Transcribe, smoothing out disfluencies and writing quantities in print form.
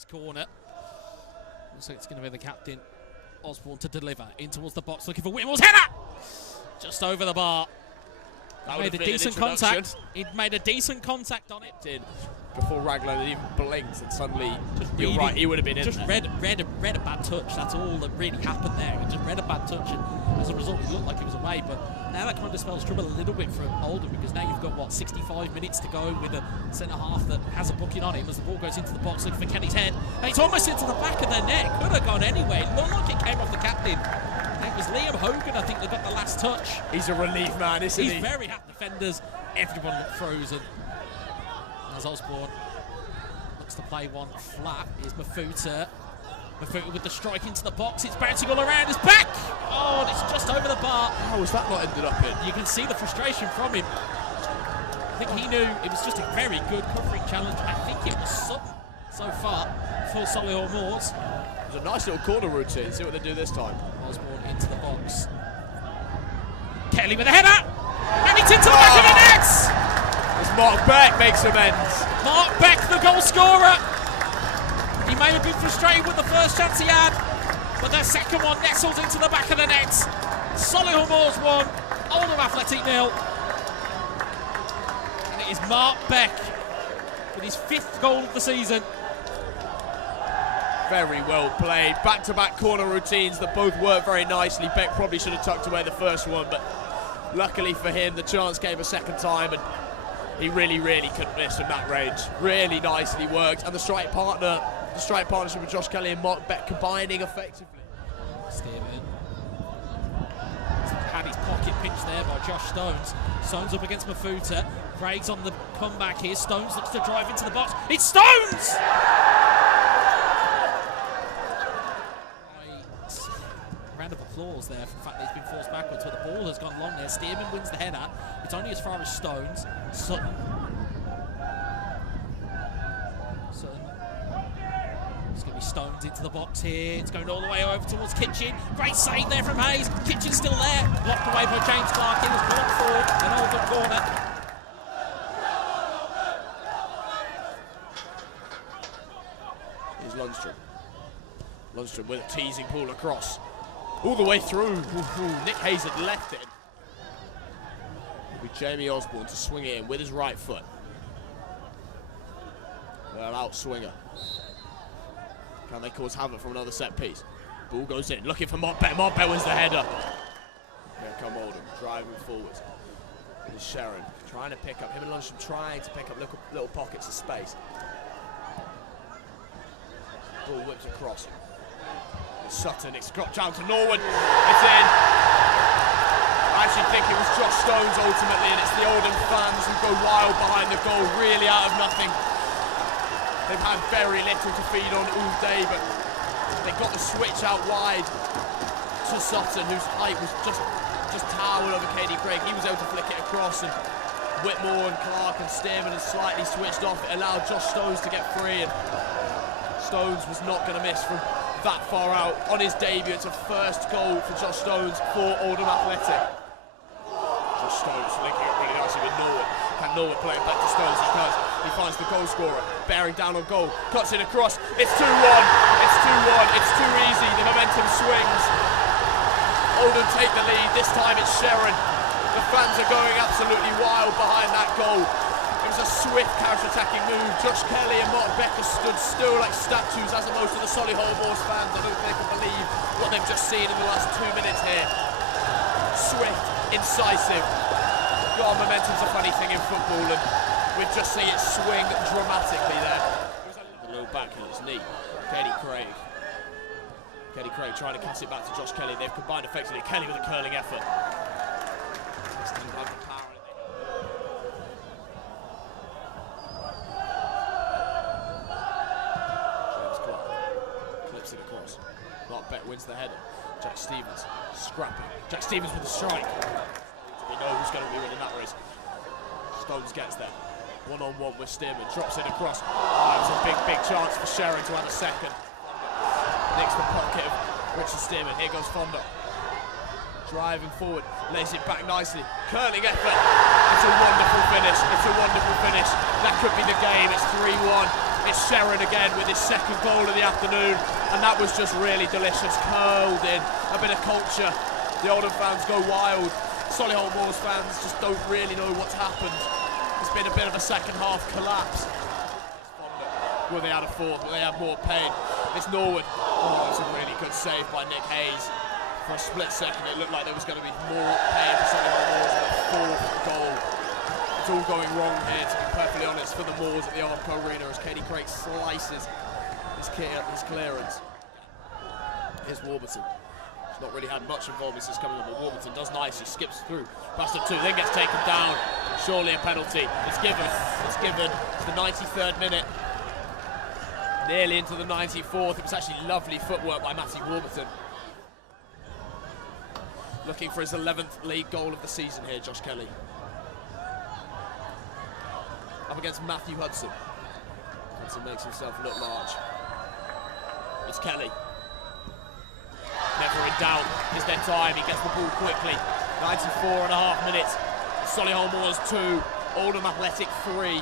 this corner. Looks like it's going to be the captain, Osborne, to deliver in towards the box, looking for Whitmore's header! Just over the bar. He made a decent contact. He'd made a decent contact on it. Before Raglan even blinked, and suddenly, you're right, he would have been in there. read a bad touch. That's all that really happened there. He just read a bad touch, and as a result, it looked like he was away. But now that kind of spells trouble a little bit for Oldham, because now you've got, what, 65 minutes to go with a centre-half that has a booking on him as the ball goes into the box looking for Kenny's head. And it's almost into the back of their net. Could have gone anywhere. It looked like it came off the captain. It was Liam Hogan, I think, that got the last touch. He's a relief man, isn't he? He's very happy defenders. Everyone looked frozen. As Osborne looks to play one flat, is Mafuta. Mafuta with the strike into the box. It's bouncing all around his back. Oh, and it's just over the bar. How was that not ended up in? You can see the frustration from him. I think he knew it was just a very good covering challenge. I think it was Sutton so far for Solihull Moors. It was a nice little corner routine. See what they do this time. Osborne into the box. Kelly with a header. And it's into the back of the net. As Mark Beck makes amends. Mark Beck, the goal scorer. He may have been frustrated with the first chance he had, but the second one nestles into the back of the net. Solihull Moors 1, Oldham Athletic 0. And it is Mark Beck with his 5th goal of the season. Very well played. Back-to-back corner routines that both work very nicely. Beck probably should have tucked away the first one, but luckily for him, the chance came a second time, and he really couldn't miss from that range. Really nicely worked, and the strike partnership with Josh Kelly and Mark Beck combining effectively. Steven had his pocket pinched there by Josh Stones. Stones up against Mafuta. Craig's on the comeback here. Stones looks to drive into the box. It's Stones! Round of applause there for the fact that he's been forced backwards, but the ball has gone long there. Stearman wins the header. It's only as far as Stones. Sutton. It's going to be Stones into the box here. It's going all the way over towards Kitchen. Great save there from Hayes. Kitchen's still there. Blocked away by James Clark. He was blocked forward. An Oldham corner. Here's Lundstrom. Lundstrom with a teasing ball across. All the way through. Nick Hayes had left it. With Jamie Osborne to swing it in with his right foot. Well, out swinger. Can they cause havoc from another set piece? Ball goes in, looking for Montbet. Montbet wins the header. Here come Oldham, driving forward. Here's Sharon trying to pick up, him and Lundstrom trying to pick up little pockets of space. Ball whips across. Sutton, it's got down to Norwood. It's in. I actually think it was Josh Stones ultimately, and it's the Oldham fans who go wild behind the goal, really out of nothing. They've had very little to feed on all day, but they got the switch out wide to Sutton, whose height was just towered over Katie Craig. He was able to flick it across, and Whitmore and Clark and Stearman had slightly switched off. It allowed Josh Stones to get free, and Stones was not going to miss from that far out. On his debut, it's a first goal for Josh Stones for Oldham Athletic. Josh Stones linking up really nicely with Norwood. Can Norwood play it back to Stones? He does. He finds the goal scorer, bearing down on goal, cuts it across. It's 2-1. It's 2-1. It's too easy. The momentum swings. Oldham take the lead. This time it's Sharon. The fans are going absolutely wild behind that goal. It was a swift counter-attacking move. Josh Kelly and Mark Becker stood still like statues, as are most of the Solihull Moors fans. I don't think they can believe what they've just seen in the last 2 minutes here. Swift, incisive. God, momentum's a funny thing in football, and we've just seen it swing dramatically there. The low back on his knee. Katie Craig. Katie Craig trying to cast it back to Josh Kelly. They've combined effectively. Kelly with a curling effort. Clips it across. Mark Beck wins the header. Jack Stevens scrapping. Jack Stevens with a strike. We know who's going to be winning that race. Stones gets there. One-on-one with Stearman. Drops it across. Oh, it's a big chance for Sharon to have a second. Nicks the pocket of Richard Stearman. Here goes Fonda. Driving forward. Lays it back nicely. Curling effort. It's a wonderful finish. It's a wonderful finish. That could be the game. It's 3-1. It's Sharon again with his second goal of the afternoon, and that was just really delicious, curled in, a bit of culture. The Oldham fans go wild. Solihull Moors fans just don't really know what's happened. It's been a bit of a second half collapse. Will they had a fourth? Will they have more pain? It's Norwood. Oh, it's a really good save by Nick Hayes. For a split second, it looked like there was going to be more pain for Solihull Moors in the fourth goal. It's all going wrong here, to be perfectly honest, for the Moors at the Armco Arena as Katie Craig slices his clearance. Here's Warburton. He's not really had much involvement since coming on, but Warburton does nicely, skips through. Past the two, then gets taken down. Surely a penalty. It's given. It's given. It's the 93rd minute. Nearly into the 94th. It was actually lovely footwork by Matthew Warburton. Looking for his 11th league goal of the season here, Josh Kelly. Up against Matthew Hudson. Hudson makes himself look large. It's Kelly. Never in doubt. Is there time? He gets the ball quickly. 94.5 minutes. Solihull Moors 2, Oldham Athletic 3.